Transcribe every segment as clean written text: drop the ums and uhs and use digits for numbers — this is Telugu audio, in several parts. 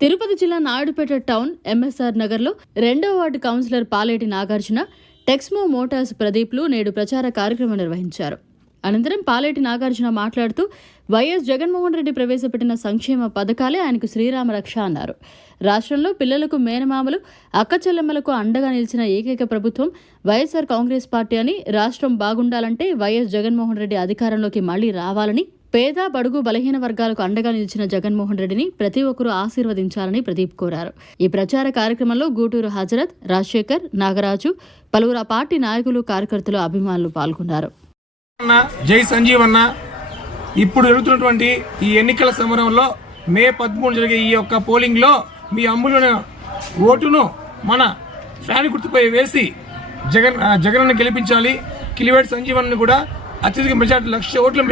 తిరుపతి జిల్లా నాయుడుపేట టౌన్ ఎంఎస్ఆర్ నగర్లో 2వ ward councillor Paleti Nagarjuna, Texmo motors ప్రదీప్లు నేడు ప్రచార కార్యక్రమం నిర్వహించారు. అనంతరం పాలేటి నాగార్జున మాట్లాడుతూ వైఎస్ జగన్మోహన్ రెడ్డి ప్రవేశపెట్టిన సంక్షేమ పథకాలే ఆయనకు శ్రీరామ రక్ష అన్నారు. రాష్ట్రంలో పిల్లలకు, మేనమామలు, అక్కచెల్లెమ్మలకు అండగా నిలిచిన ఏకైక ప్రభుత్వం వైఎస్ఆర్ కాంగ్రెస్ పార్టీ అని, రాష్ట్రం బాగుండాలంటే వైఎస్ జగన్మోహన్ రెడ్డి అధికారంలోకి మళ్లీ రావాలని, పేద, బడుగు, బలహీన వర్గాలకు అండగా నిలిచిన జగన్మోహన్ రెడ్డిని ప్రతి ఒక్కరూ ఆశీర్వదించాలని ప్రదీప్ కోరారు. ఈ ప్రచార కార్యక్రమంలో గూటూరు హజరత్, రాజశేఖర్, నాగరాజు, పలువురు పార్టీ నాయకులు, కార్యకర్తలు, అభిమానులు పాల్గొన్నారు. జై సంజీవన్న. ఇప్పుడు జరుగుతున్నటువంటి ఈ ఎన్నికల సమరంలో మే 13 జరిగే ఈ యొక్క పోలింగ్ మీ అమ్ముల ఓటును మన ఫ్యాన్ గుర్తుపై వేసి జగన్ గెలిపించాలి. కిలివేటి సంజీవన్ కూడా అత్యధిక మెజార్టీ 1,00,000 ఓట్ల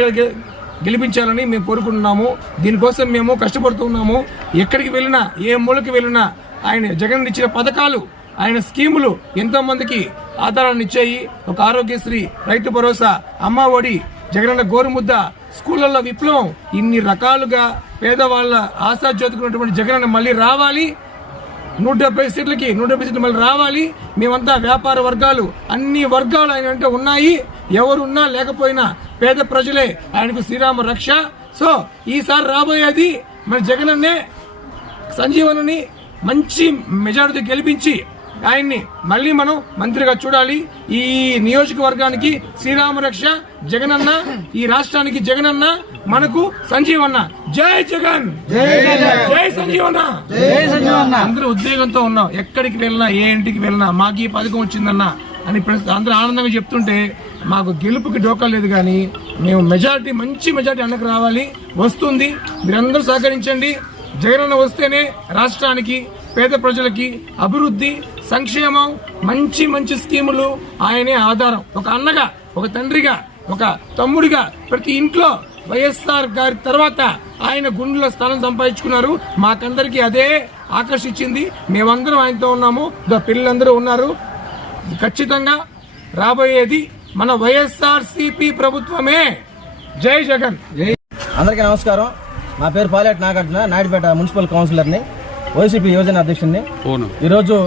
గెలిపించాలని మేము కోరుకుంటున్నాము. దీనికోసం మేము కష్టపడుతున్నాము. ఎక్కడికి వెళ్ళినా, ఏ మూలకి వెళ్ళినా ఆయన జగన్ ఇచ్చిన పథకాలు, ఆయన స్కీములు ఎంతో మందికి ఆధారాన్ని ఇచ్చాయి. ఒక ఆరోగ్యశ్రీ, రైతు భరోసా, అమ్మ ఒడి, జగనన్న గోరుముద్ద, స్కూళ్లలో విప్లవం, ఇన్ని రకాలుగా పేదవాళ్ల ఆశాజ్యోతుకున్నటువంటి జగనన్న మళ్ళీ రావాలి. 170 సీట్లు మళ్ళీ రావాలి. మేమంతా వ్యాపార వర్గాలు, అన్ని వర్గాలు ఆయన అంటే ఉన్నాయి. ఎవరున్నా లేకపోయినా పేద ప్రజలే ఆయనకు శ్రీరామ రక్ష. సో ఈసారి రాబోయేది మన జగనన్నే, సంజీవన్ని మంచి మెజారిటీ గెలిపించి ఆయన్ని మళ్ళీ మనం మంత్రిగా చూడాలి. ఈ నియోజకవర్గానికి శ్రీరామ రక్ష జగనన్న, ఈ రాష్ట్రానికి జగనన్న, మనకు సంజీవన్న. జై జగన్, జై సంజీవన్న. అందరూ ఉద్వేగంతో ఉన్నాం. ఎక్కడికి వెళ్ళినా, ఏ ఇంటికి వెళ్ళినా మాకు ఈ పథకం వచ్చిందన్న అని అందరూ ఆనందంగా చెప్తుంటే మాకు గెలుపుకి డోకా లేదు. కానీ మేము మెజారిటీ, మంచి మెజారిటీ అన్నకు రావాలి. వస్తుంది. మీరందరూ సహకరించండి. జగనన్న వస్తేనే రాష్ట్రానికి, పేద ప్రజలకి అభివృద్ధి, సంక్షేమం, మంచి మంచి స్కీములు ఆయనే ఆధారం. ఒక అన్నగా, ఒక తండ్రిగా, ఒక తమ్ముడిగా ప్రతి ఇంట్లో వైఎస్ఆర్ గారి తర్వాత ఆయన గుండెలో స్థానం సంపాదించుకున్నారు. మాకందరికీ అదే ఆకర్షించింది. మేమందరం ఆయనతో ఉన్నాము. పిల్లలందరూ ఉన్నారు. ఖచ్చితంగా రాబోయేది మన వైఎస్ఆర్సీపీ ప్రభుత్వమే. జై జగన్. అందరికీ నమస్కారం. నా పేరు పాలేటి నాగార్జున, నాయుడుపేట మున్సిపల్ కౌన్సిలర్ని, వైసీపీ యువజన అధ్యక్షుడిని. ఈరోజు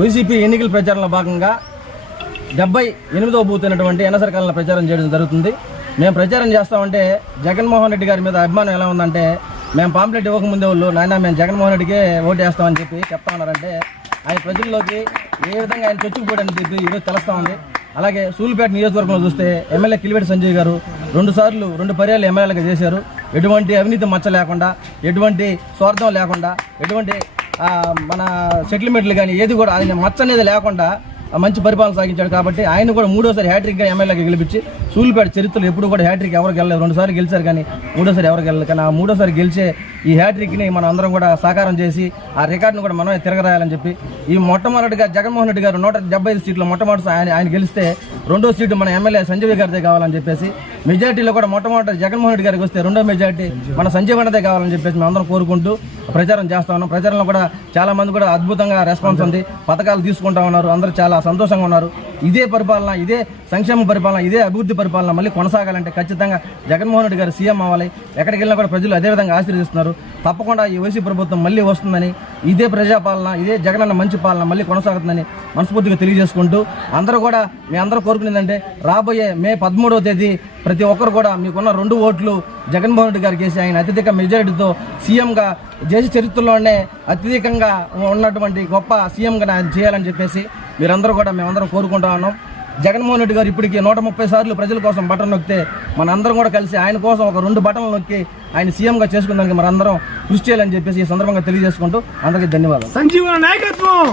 వైసీపీ ఎన్నికల ప్రచారంలో భాగంగా 78వ బూత్ అయినటువంటి ఎన్ఎస్ఆర్ కాలనీలో ప్రచారం చేయడం జరుగుతుంది. మేము ప్రచారం చేస్తామంటే జగన్మోహన్ రెడ్డి గారి మీద అభిమానం ఎలా ఉందంటే, మేము పాంప్లెట్ ఇవ్వకముందే వాళ్ళు నాయన మేము జగన్మోహన్ రెడ్డికే ఓటు వేస్తామని చెప్పి చెప్తా ఉన్నారంటే, ఆయన ప్రజల్లోకి ఏ విధంగా ఆయన చొచ్చుకుపోయాడని చెప్పి ఈరోజు తెలుస్తా ఉంది. అలాగే సూళ్ళూరుపేట నియోజకవర్గంలో చూస్తే ఎమ్మెల్యే కిలివేటి సంజయ్ గారు 2 పర్యాలు ఎమ్మెల్యేలుగా చేశారు. ఎటువంటి అవినీతి మచ్చ లేకుండా, ఎటువంటి స్వార్థం లేకుండా, ఎటువంటి మన సెటిల్మెంట్లు కానీ ఏది కూడా ఆయన మచ్చ అనేది లేకుండా మంచి పరిపాలన సాగించాడు. కాబట్టి ఆయన కూడా 3వసారి హ్యాట్రిక్గా ఎమ్మెల్యేగా గెలిపించి, సూళ్ళూరుపేట చరిత్రలో ఎప్పుడు కూడా హ్యాట్రిక్ ఎవరు గెలలేదు. 2 సార్లు గెలిచారు కానీ 3వసారి ఎవరు గెలలేదు. కానీ ఆ 3వసారి గెలిచే ఈ హ్యాట్రిక్ని మనం అందరం కూడా సాకారం చేసి ఆ రికార్డును కూడా మనమే తిరగరాయాలని చెప్పి, ఈ మొట్టమొదటిగా జగన్మోహన్ రెడ్డి గారు 175 సీట్లు మొట్టమొదటి ఆయన గెలిస్తే 2వ సీటు మన ఎమ్మెల్యే సంజీవ్ గారిదే కావాలని చెప్పేసి, మెజార్టీలో కూడా మొట్టమొదటి జగన్మోహన్ రెడ్డి గారికి వస్తే 2వ మెజార్టీ మన సంజీవ్ అన్నదే కావాలని చెప్పేసి మేము అందరం కోరుకుంటూ ప్రచారం చేస్తా ఉన్నాం. ప్రచారంలో కూడా చాలా మంది కూడా అద్భుతంగా రెస్పాన్స్ ఉంది. పథకాలు తీసుకుంటా ఉన్నారు. అందరూ చాలా సంతోషంగా ఉన్నారు. ఇదే పరిపాలన, ఇదే సంక్షేమ పరిపాలన, ఇదే అభివృద్ధి పరిపాలన మళ్ళీ కొనసాగాలంటే ఖచ్చితంగా జగన్మోహన్ రెడ్డి గారు సీఎం అవ్వాలి. ఎక్కడికి వెళ్ళినా కూడా ప్రజలు అదే విధంగా ఆశీర్వదిస్తున్నారు. తప్పకుండా ఈ వైసీపీ ప్రభుత్వం మళ్ళీ వస్తుందని, ఇదే ప్రజాపాలన, ఇదే జగనన్న మంచి పాలన మళ్ళీ కొనసాగుతుందని మనస్ఫూర్తిగా తెలియజేసుకుంటూ, అందరూ కూడా మీ అందరూ కోరుకునేదంటే రాబోయే మే 13వ తేదీ ప్రతి ఒక్కరు కూడా మీకున్న 2 ఓట్లు జగన్మోహన్ రెడ్డి గారికి వేసి ఆయన అత్యధిక మెజారిటీతో సీఎంగా, దేశ చరిత్రలోనే అత్యధికంగా ఉన్నటువంటి గొప్ప సీఎంగా ఆయన చేయాలని చెప్పేసి మీరందరూ కూడా మేమందరం కోరుకుంటా ఉన్నాం. జగన్మోహన్ రెడ్డి గారు ఇప్పటికీ 130 సార్లు ప్రజల కోసం బటన్ నొక్కితే మనందరం కూడా కలిసి ఆయన కోసం ఒక 2 బటన్లు నొక్కి ఆయన సీఎంగా చేసుకున్నానికి మనందరం కృషి చేయాలని చెప్పేసి ఈ సందర్భంగా తెలియజేసుకుంటూ అందరికీ ధన్యవాదాలు. సంజీవన నాయకత్వం.